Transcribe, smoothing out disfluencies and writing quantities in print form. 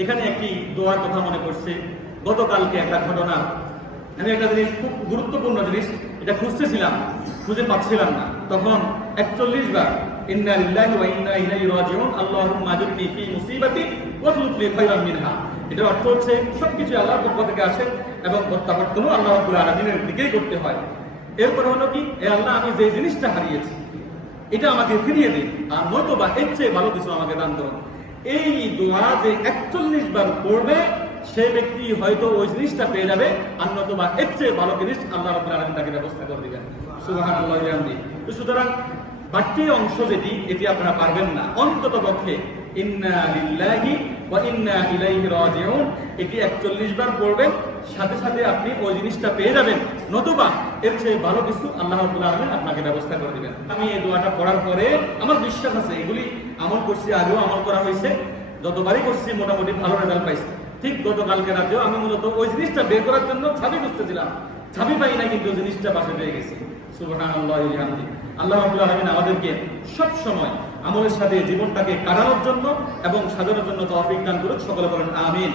এখানে একটি দোয়ার কথা মনে পড়ছে। গতকালকে একটা ঘটনা, আমি একটা জিনিস, খুব গুরুত্বপূর্ণ জিনিস, এটা খুঁজতেছিলাম, খুঁজে পাচ্ছিলাম না। তখন 41 বার ইন্না লিল্লাহি ওয়া ইন্না ইলাইহি রাজিউন আল্লাহুম্মা আজরনি ফি মুসিবাতি ওয়াখলুফ লি খায়রাম মিনহা। এটার অর্থ হচ্ছে সবকিছু আল্লাহর পক্ষ থেকে আসে এবং প্রত্যাবর্তনও আল্লাহ রাব্বুল আলামিনের দিকেই করতে হয়। এরপরে হলো কি, এ আল্লাহ, আমি যে জিনিসটা হারিয়েছি এটা আমাকে ফিরিয়ে দিন, আর নয়তোবা এর চেয়ে ভালো কিছু আমাকে দান করুন। এই দোয়া যে 41 বার পড়বে, সে ব্যক্তি হয়তো ওই জিনিসটা পেয়ে যাবে, আর নয়তোবা এর চেয়ে ভালো জিনিস আল্লাহ রাব্বুল আলামিন তাকে ব্যবস্থা করে দিবেন। সুবহানাল্লাহি ওয়া বিহামদিহি। সুতরাং বাকি অংশ এটি আপনারা পারবেন না, অন্তত পক্ষে ইন্না লিল্লাহি ওয়া ইন্না ইলাইহি রাজিউন এটি 41 বার পড়বেন, সাথে সাথে আপনি ওই জিনিসটা পেয়ে যাবেন, নতুবা এর চেয়ে ভালো কিছু আল্লাহ রাব্বুল আলামিন আপনাকে ব্যবস্থা করে দিবেন। আমি এই দোয়াটা পড়ার পরে আমার বিশ্বাস আছে, এগুলি আমল করছি, আগেও আমল করা হয়েছে, যতবারই করছি মোটামুটি ভালো রেজাল্ট পাইছি। ঠিক গতকালকে রাতেও আমি মূলত ওই জিনিসটা বের করার জন্য ছাবি খুঁজতেছিলাম, ছাবি পাই না, কিন্তু জিনিসটা পাশে পেয়ে গেছি। সুবহানাল্লাহি ওয়া বিহামদিহি। আল্লাহ রাব্বুল আলামিন আমাদেরকে সব সময় আমলের সাথে জীবনটাকে কাটানোর জন্য এবং সাজানোর জন্য তৌফিক দান করুক। সকলে বলেন আমিন।